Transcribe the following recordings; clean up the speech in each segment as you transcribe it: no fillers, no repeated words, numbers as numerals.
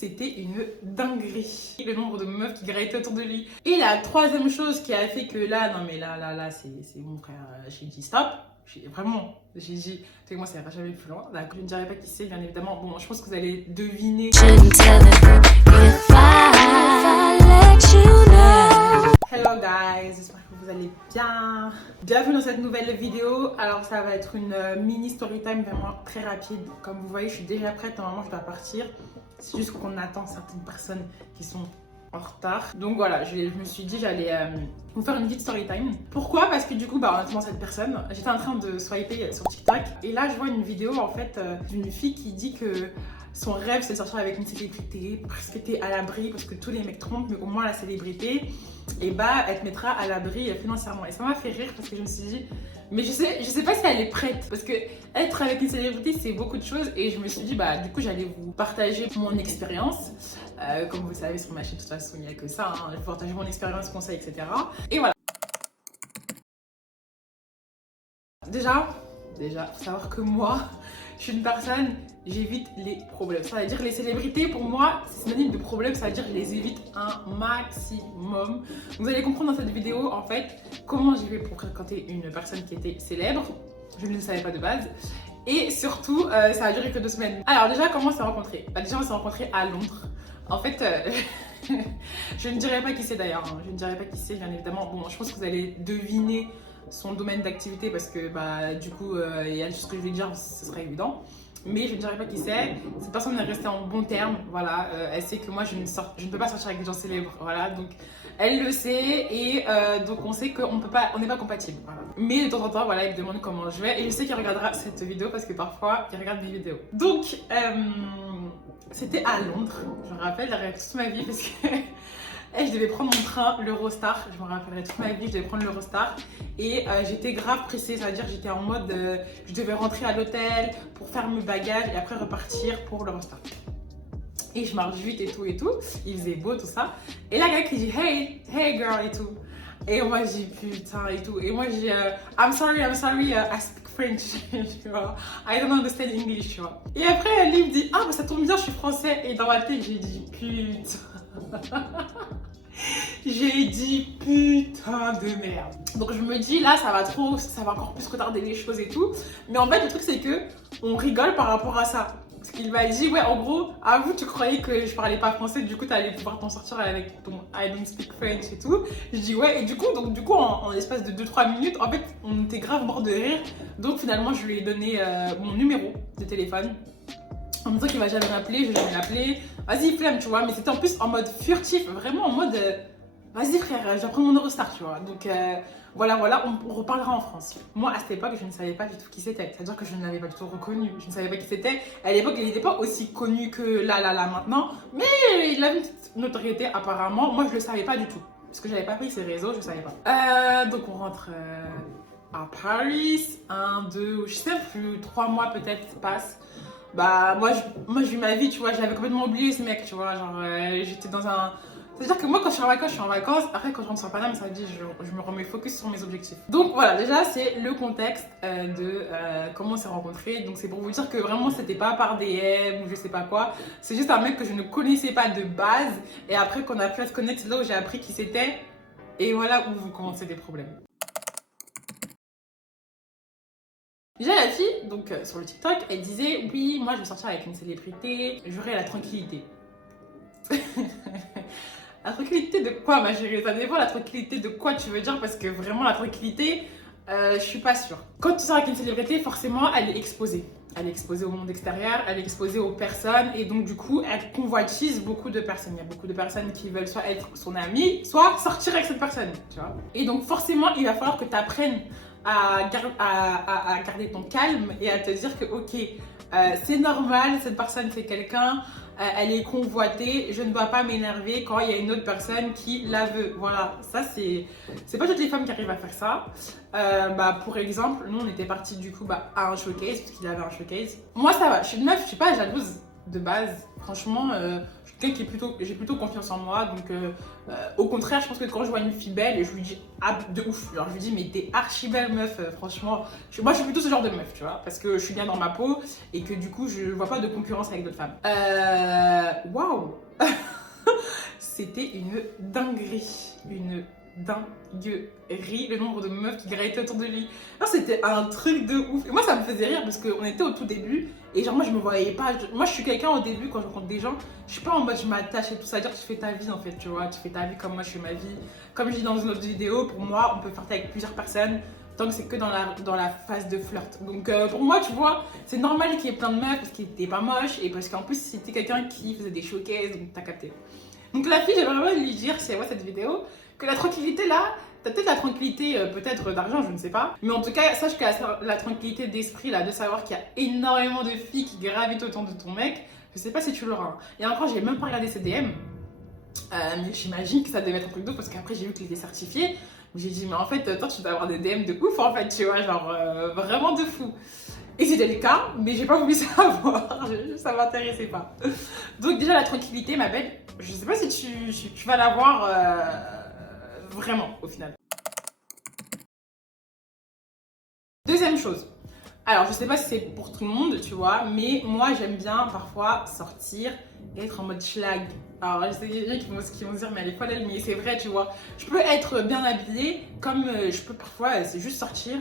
c'était une dinguerie. Le nombre de meufs qui gravitaient autour de lui. Et la troisième chose qui a fait que là, non mais là, c'est mon frère, j'ai dit stop. Vraiment, j'ai dit, tu sais, moi ça ira jamais plus loin. D'accord, je ne dirai pas qui c'est, bien évidemment. Bon, je pense que vous allez deviner. Hello guys, j'espère que vous allez bien. Bienvenue dans cette nouvelle vidéo. Alors ça va être une mini story time vraiment très rapide. Comme vous voyez, je suis déjà prête, normalement je dois partir. C'est juste qu'on attend certaines personnes qui sont en retard. Donc voilà, je me suis dit j'allais vous faire une petite story time. Pourquoi? Parce que du coup, en attendant cette personne, j'étais en train de swiper sur TikTok et là je vois une vidéo en fait d'une fille qui dit que son rêve c'est de sortir avec une célébrité parce que t'es à l'abri, parce que tous les mecs trompent, mais au moins la célébrité, et elle te mettra à l'abri financièrement. Et ça m'a fait rire parce que je me suis dit, mais je sais pas si elle est prête, parce que être avec une célébrité c'est beaucoup de choses, et je me suis dit du coup j'allais vous partager mon expérience. Comme vous le savez sur ma chaîne de toute façon il n'y a que ça, hein. Je vous partage mon expérience, conseils, etc. Et voilà. Déjà, faut savoir que moi, je suis une personne, j'évite les problèmes. C'est-à-dire les célébrités, pour moi, c'est synonyme de problème, c'est-à-dire je les évite un maximum. Vous allez comprendre dans cette vidéo, en fait, comment j'ai fait pour fréquenter une personne qui était célèbre. Je ne le savais pas de base. Et surtout, ça a duré que 2 semaines. Alors déjà, comment on s'est rencontrés? Déjà, on s'est rencontrés à Londres. En fait, je ne dirai pas qui c'est d'ailleurs. Hein. Je ne dirai pas qui c'est, bien évidemment. Bon, je pense que vous allez deviner son domaine d'activité parce que du coup il y a juste ce que je vais dire, ce sera évident, mais je ne dirai pas qui c'est. Cette personne est restée en bons termes, voilà. Elle sait que moi je ne peux pas sortir avec des gens célèbres, voilà, donc elle le sait, et donc on sait qu'on n'est pas compatibles, voilà. Mais de temps en temps, voilà, il me demande comment je vais, et je sais qu'il regardera cette vidéo parce que parfois il regarde mes vidéos. Donc c'était à Londres, je me rappelle, il regarde toute ma vie parce que et je devais prendre mon train, l'Eurostar, je me rappellerai toute ma vie, je devais prendre l'Eurostar, et j'étais grave pressée, c'est-à-dire j'étais en mode, je devais rentrer à l'hôtel pour faire mes bagages et après repartir pour l'Eurostar. Et je marche vite et tout, il faisait beau, tout ça, et là, gars qui dit hey girl et tout, et moi je dis putain et tout, et moi je dis I'm sorry, I speak French, tu vois, I don't understand English, tu vois. Et après, lui me dit ça tombe bien, je suis français, et dans ma tête j'ai dit putain. J'ai dit putain de merde. Donc je me dis là ça va encore plus retarder les choses et tout. Mais en fait le truc c'est que on rigole par rapport à ça. Parce qu'il m'a dit ouais, en gros, vous tu croyais que je parlais pas français, du coup t'allais pouvoir t'en sortir avec ton I don't speak French et tout. Je dis ouais, et du coup en l'espace de 2-3 minutes, en fait on était grave mort de rire. Donc finalement je lui ai donné mon numéro de téléphone. En me disant qu'il va jamais m'appeler, je vais jamais l'appeler. Vas-y, flemme, tu vois. Mais c'était en plus en mode furtif, vraiment en mode vas-y, frère, je vais prendre mon Eurostar, tu vois. Donc voilà, on reparlera en France. Moi, à cette époque, je ne savais pas du tout qui c'était. C'est-à-dire que je ne l'avais pas du tout reconnu. Je ne savais pas qui c'était. À l'époque, il n'était pas aussi connu que là maintenant. Mais il avait une petite notoriété, apparemment. Moi, je le savais pas du tout. Parce que j'avais pas pris ses réseaux, je savais pas. Donc, on rentre à Paris. 1, 2, je sais plus, 3 mois peut-être passent. Moi je vis ma vie, tu vois, j'avais complètement oublié ce mec, tu vois, genre j'étais dans un... C'est-à-dire que moi quand je suis en vacances, après quand je rentre sur Paname, ça veut dire je me remets focus sur mes objectifs. Donc voilà, déjà c'est le contexte de comment on s'est rencontrés. Donc c'est pour vous dire que vraiment c'était pas par DM ou je sais pas quoi, c'est juste un mec que je ne connaissais pas de base, et après qu'on a pu se connaître, c'est là où j'ai appris qui c'était, et voilà où vous commencez des problèmes. Déjà la fille, donc sur le TikTok, elle disait oui, moi je vais sortir avec une célébrité, j'aurai la tranquillité. La tranquillité de quoi, ma chérie? Ça dépend, la tranquillité de quoi tu veux dire, parce que vraiment la tranquillité, je suis pas sûre. Quand tu sors avec une célébrité, forcément elle est exposée. Elle est exposée au monde extérieur, elle est exposée aux personnes, et donc du coup elle convoitise beaucoup de personnes. Il y a beaucoup de personnes qui veulent soit être son amie, soit sortir avec cette personne, tu vois. Et donc forcément il va falloir que tu apprennes à garder ton calme et à te dire que ok, c'est normal, cette personne c'est quelqu'un, elle est convoitée, je ne dois pas m'énerver quand il y a une autre personne qui la veut. Voilà, ça c'est pas toutes les femmes qui arrivent à faire ça. Pour exemple, nous on était partis du coup à un showcase, parce qu'il avait un showcase. Moi ça va, je suis une meuf, je suis pas jalouse. de base. Franchement, je suis quelqu'un j'ai plutôt confiance en moi. Donc, au contraire, je pense que quand je vois une fille belle, je lui dis ah, de ouf. Genre, je lui dis, mais t'es archi belle, meuf. Franchement, moi, je suis plutôt ce genre de meuf, tu vois. Parce que je suis bien dans ma peau et que du coup, je vois pas de concurrence avec d'autres femmes. Waouh! C'était une dinguerie. Une dinguerie, le nombre de meufs qui gravitaient autour de lui. Non, c'était un truc de ouf. Et moi, ça me faisait rire parce qu'on était au tout début et genre, moi, je me voyais pas. Moi, je suis quelqu'un au début, quand je rencontre des gens, je suis pas en mode je m'attache et tout ça. C'est-à-dire que tu fais ta vie en fait, tu vois. Tu fais ta vie comme moi, je fais ma vie. Comme je dis dans une autre vidéo, pour moi, on peut flirter avec plusieurs personnes tant que c'est que dans la phase de flirt. Donc, pour moi, tu vois, c'est normal qu'il y ait plein de meufs parce qu'il était pas moche et parce qu'en plus, c'était quelqu'un qui faisait des showcases, donc t'as capté. Donc, la fille, j'ai vraiment lui dire, si elle voit cette vidéo, que la tranquillité là, t'as peut-être la tranquillité, peut-être d'argent, je ne sais pas. Mais en tout cas, sache que la tranquillité d'esprit là, de savoir qu'il y a énormément de filles qui gravitent autour de ton mec, je sais pas si tu l'auras. Et encore, j'ai même pas regardé ses DM. Mais j'imagine que ça devait être un truc d'ouf parce qu'après j'ai vu qu'il était certifié. J'ai dit, mais en fait, toi tu dois avoir des DM de ouf en fait, tu vois, genre vraiment de fou. Et c'était le cas, mais j'ai pas voulu savoir, ça m'intéressait pas. Donc, déjà, la tranquillité, ma belle, je sais pas si tu vas l'avoir vraiment au final. Deuxième chose, alors je sais pas si c'est pour tout le monde, tu vois, mais moi j'aime bien parfois sortir et être en mode schlag. Alors je sais qu'il y a des gens qui vont se dire, mais elle est folle elle, mais c'est vrai, tu vois. Je peux être bien habillée, comme je peux parfois, c'est juste sortir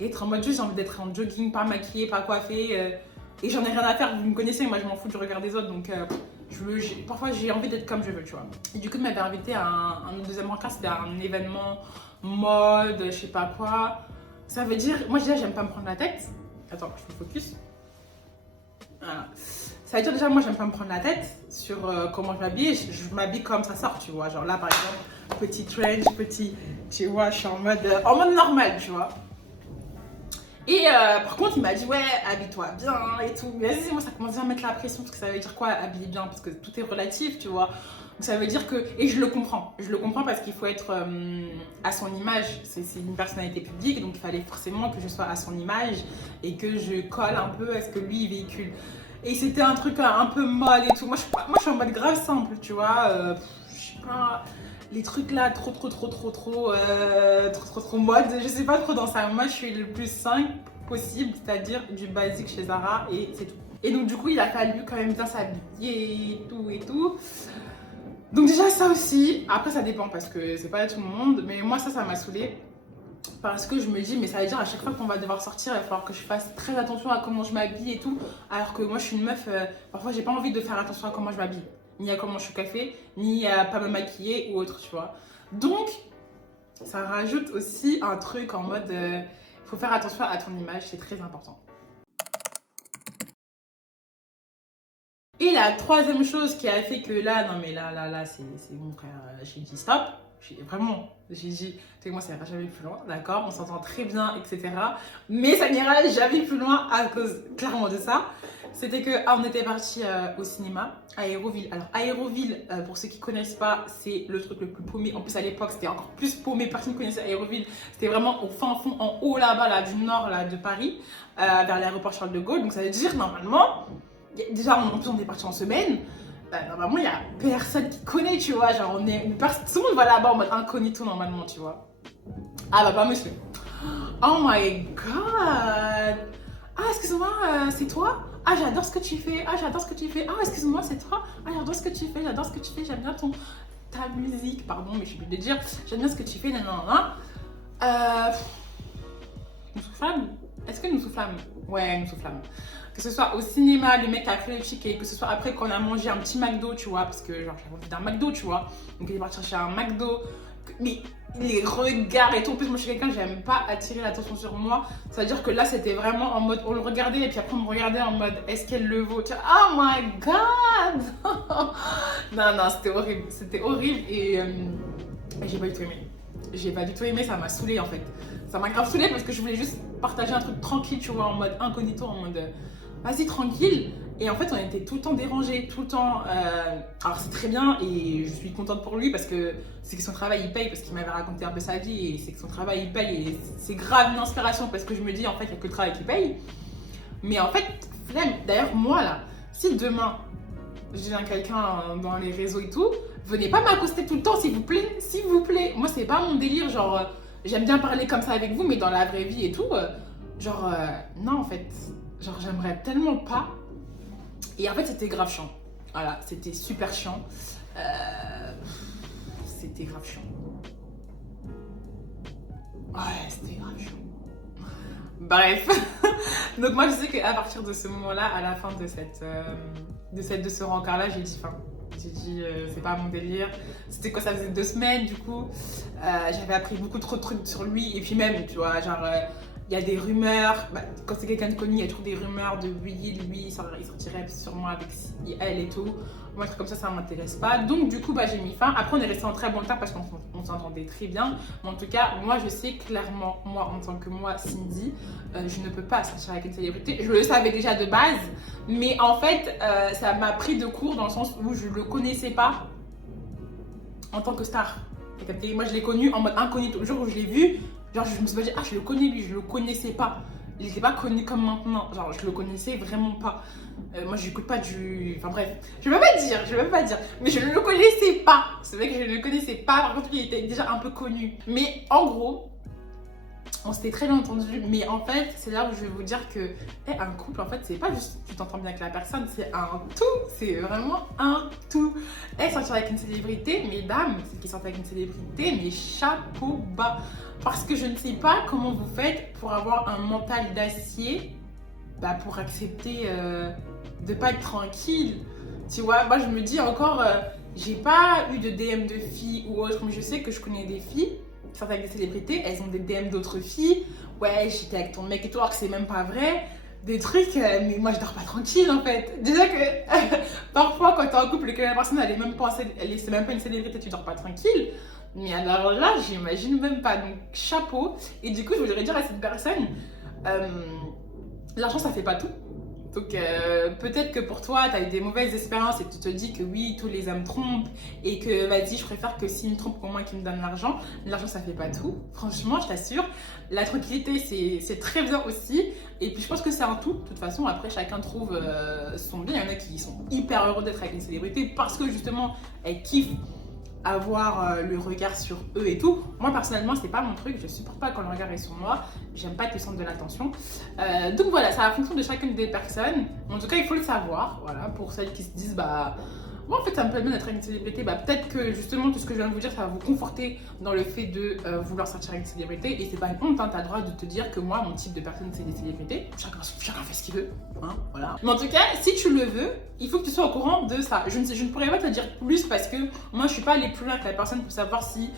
et être en mode juste, j'ai envie d'être en jogging, pas maquillée, pas coiffée, et j'en ai rien à faire, vous me connaissez, moi je m'en fous du regard des autres, donc parfois j'ai envie d'être comme je veux, tu vois. Et du coup, il m'avait invité à un deuxième rencontre, c'était un événement mode, je sais pas quoi. Ça veut dire, moi déjà j'aime pas me prendre la tête. Attends, je me focus. Voilà. Ça veut dire déjà, moi j'aime pas me prendre la tête sur comment je m'habille. Je m'habille comme ça sort, tu vois. Genre là par exemple, petit trench, petit, tu vois, je suis en mode normal, tu vois. Et par contre, il m'a dit, ouais, habille-toi bien et tout. Mais vas-y, moi ça commence déjà à mettre la pression parce que ça veut dire quoi, habiller bien? Parce que tout est relatif, tu vois. Donc ça veut dire que, et je le comprends parce qu'il faut être à son image, c'est une personnalité publique, donc il fallait forcément que je sois à son image et que je colle un peu à ce que lui il véhicule. Et c'était un truc un peu mode et tout, moi je suis en mode grave simple, tu vois, je sais pas, les trucs là trop mode, je sais pas trop dans ça, moi je suis le plus simple possible, c'est-à-dire du basique chez Zara et c'est tout. Et donc du coup il a fallu quand même bien s'habiller et tout. Donc déjà ça aussi, après ça dépend parce que c'est pas tout le monde, mais moi ça m'a saoulée parce que je me dis mais ça veut dire à chaque fois qu'on va devoir sortir il va falloir que je fasse très attention à comment je m'habille et tout, alors que moi je suis une meuf, parfois j'ai pas envie de faire attention à comment je m'habille, ni à comment je suis coiffée, ni à pas me maquiller ou autre, tu vois. Donc ça rajoute aussi un truc en mode faut faire attention à ton image, c'est très important. Et la troisième chose qui a fait que là, non mais là, c'est mon frère, j'ai dit stop. J'ai dit, tu sais, moi ça n'ira jamais plus loin, d'accord, on s'entend très bien, etc. Mais ça n'ira jamais plus loin à cause clairement de ça. C'était que, on était parti au cinéma, à Aéroville. Alors, Aéroville, pour ceux qui ne connaissent pas, c'est le truc le plus paumé. En plus, à l'époque, c'était encore plus paumé. Personne ne connaissait Aéroville. C'était vraiment au fin fond, en haut là-bas, là, du nord là, de Paris, vers l'aéroport Charles de Gaulle. Donc, ça veut dire, normalement, déjà, en plus, on est parti en semaine. Normalement, il n'y a personne qui connaît, tu vois. Genre, tout le monde va là-bas en mode incognito, normalement, tu vois. Ah, bah, pas monsieur. Oh my god. Ah, excuse-moi, c'est toi? Ah, j'adore ce que tu fais. Ah, j'adore ce que tu fais. Ah, excuse-moi, c'est toi? Ah, j'adore ce que tu fais. J'adore ce que tu fais. J'aime bien ta musique. Pardon, mais je suis obligée de dire. J'aime bien ce que tu fais. Nous soufflâmes? Est-ce que nous soufflâmes? Ouais, nous soufflâmes. Que ce soit au cinéma, le mec a fait le ticket, que ce soit après qu'on a mangé un petit McDo, tu vois, parce que genre j'avais envie d'un McDo, tu vois. Donc il est parti chercher un McDo. Mais les regards et tout, en plus moi je suis quelqu'un, j'aime pas attirer l'attention sur moi. Ça veut dire que là c'était vraiment en mode, on le regardait et puis après on me regardait en mode, est-ce qu'elle le vaut? Tu vois, oh my god. Non, c'était horrible et j'ai pas du tout aimé. J'ai pas du tout aimé, ça m'a saoulée en fait. Ça m'a grave saoulée parce que je voulais juste partager un truc tranquille, tu vois, en mode incognito, en mode vas-y tranquille. Et en fait, on était tout le temps dérangés, tout le temps. Alors c'est très bien et je suis contente pour lui parce que c'est que son travail il paye, parce qu'il m'avait raconté un peu sa vie et c'est que son travail il paye et c'est grave une inspiration parce que je me dis en fait il n'y a que le travail qui paye. Mais en fait, flemme. D'ailleurs, moi là, Si demain, j'ai quelqu'un dans les réseaux et tout, venez pas m'accoster tout le temps, s'il vous plaît. S'il vous plaît. Moi, c'est pas mon délire, genre, j'aime bien parler comme ça avec vous, mais dans la vraie vie et tout, non, en fait. Genre, j'aimerais tellement pas. Et en fait, c'était grave chiant. Voilà, c'était super chiant. C'était grave chiant. Ouais, c'était grave chiant. Bref. Donc moi, je sais qu'à partir de ce moment-là, à la fin de ce rencard-là, j'ai dit fin. J'ai dit, c'est pas mon délire. C'était quoi, ça faisait 2 semaines, du coup. J'avais appris beaucoup trop de trucs sur lui. Et puis même, tu vois, genre, il y a des rumeurs. Bah, quand c'est quelqu'un de connu, il y a toujours des rumeurs de lui, il sortirait sûrement avec elle et tout. Moi, un truc comme ça m'intéresse pas. Donc, du coup, bah, j'ai mis fin. Après, on est resté en très bon terme parce qu'on s'entendait très bien. Mais en tout cas, moi, je sais clairement, moi, en tant que moi, Cindy, je ne peux pas sortir avec une célébrité. Je le savais déjà de base. Mais en fait, ça m'a pris de court dans le sens où je le connaissais pas en tant que star. Et moi, je l'ai connu en mode inconnu. Le jour où je l'ai vu, genre, je me suis pas dit, ah, je le connais lui, je le connaissais pas. Il n'était pas connu comme maintenant. Genre, je le connaissais vraiment pas. Moi, je n'écoute pas du. Enfin, bref, je vais même pas dire. Mais je ne le connaissais pas. C'est vrai que je ne le connaissais pas. Par contre, il était déjà un peu connu. Mais en gros, on s'était très bien entendu. Mais en fait, c'est là où je vais vous dire que un couple, en fait, c'est pas juste tu t'entends bien avec la personne, c'est un tout. C'est vraiment un tout. Sortir avec une célébrité, mesdames, celles qui sortent avec une célébrité, mais chapeau bas. Parce que je ne sais pas comment vous faites pour avoir un mental d'acier, pour accepter de pas être tranquille. Tu vois, moi je me dis encore, j'ai pas eu de DM de filles ou autre, mais je sais que je connais des filles qui sortent avec des célébrités, elles ont des DM d'autres filles. Ouais, j'étais avec ton mec et tout, alors que c'est même pas vrai. Des trucs, mais moi je dors pas tranquille en fait. Déjà que parfois quand t'es en couple et que la personne elle est même pas, c'est même pas une célébrité, tu dors pas tranquille. Mais alors là, j'imagine même pas. Donc, chapeau. Et du coup, je voudrais dire à cette personne, l'argent, ça fait pas tout. Donc, peut-être que pour toi, tu as eu des mauvaises expériences et tu te dis que oui, tous les hommes trompent et que vas-y, je préfère que s'ils me trompent, au moins qu'ils me donnent l'argent. L'argent, ça fait pas tout. Franchement, je t'assure. La tranquillité, c'est très bien aussi. Et puis, je pense que c'est un tout. De toute façon, après, chacun trouve son bien. Il y en a qui sont hyper heureux d'être avec une célébrité parce que justement, elles kiffent avoir le regard sur eux et tout. Moi personnellement c'est pas mon truc, je supporte pas quand le regard est sur moi, j'aime pas être le centre de l'attention. Donc voilà, ça va en fonction de chacune des personnes. En tout cas il faut le savoir, voilà, pour celles qui se disent moi en fait ça me plaît bien d'être avec une célébrité, peut-être que justement tout ce que je viens de vous dire ça va vous conforter dans le fait de vouloir sortir avec une célébrité. Et c'est pas une honte, t'as le droit de te dire que moi mon type de personne c'est des célébrités, chacun fait ce qu'il veut, hein, voilà. Mais en tout cas si tu le veux, il faut que tu sois au courant de ça. Je ne pourrais pas te dire plus parce que moi je suis pas allée plus loin que la personne pour savoir si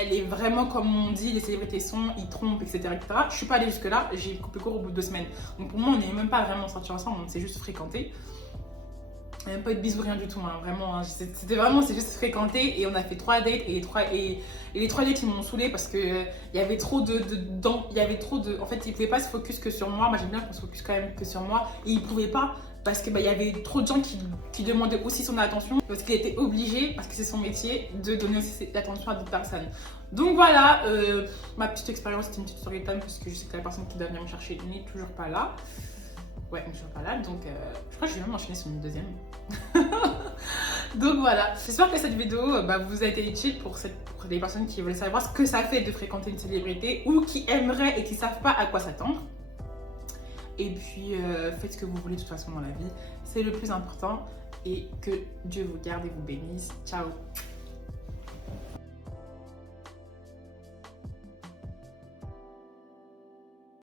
elle est vraiment comme on dit, les célébrités sont, ils trompent, etc. Je suis pas allée jusque là, j'ai coupé court au bout de 2 semaines. Donc pour moi on n'est même pas vraiment sortis ensemble, on s'est juste fréquenté. Même pas eu de bisous, rien du tout, hein, vraiment. Hein. C'est juste fréquenté et on a fait 3 dates et les 3 dates ils m'ont saoulée parce que il y avait trop en fait ils pouvaient pas se focus que sur moi. Moi j'aime bien qu'on se focus quand même que sur moi et ils pouvaient pas parce que il y avait trop de gens qui demandaient aussi son attention parce qu'il était obligé, parce que c'est son métier, de donner aussi l'attention à d'autres personnes. Donc voilà, ma petite expérience, c'était une petite story time parce que je sais que la personne qui doit venir me chercher n'est toujours pas là. Ouais, je suis pas là, donc je crois que je vais même enchaîner sur une deuxième. Donc voilà, j'espère que cette vidéo vous a été utile pour des personnes qui veulent savoir ce que ça fait de fréquenter une célébrité ou qui aimeraient et qui savent pas à quoi s'attendre. Et puis faites ce que vous voulez de toute façon dans la vie, c'est le plus important et que Dieu vous garde et vous bénisse. Ciao.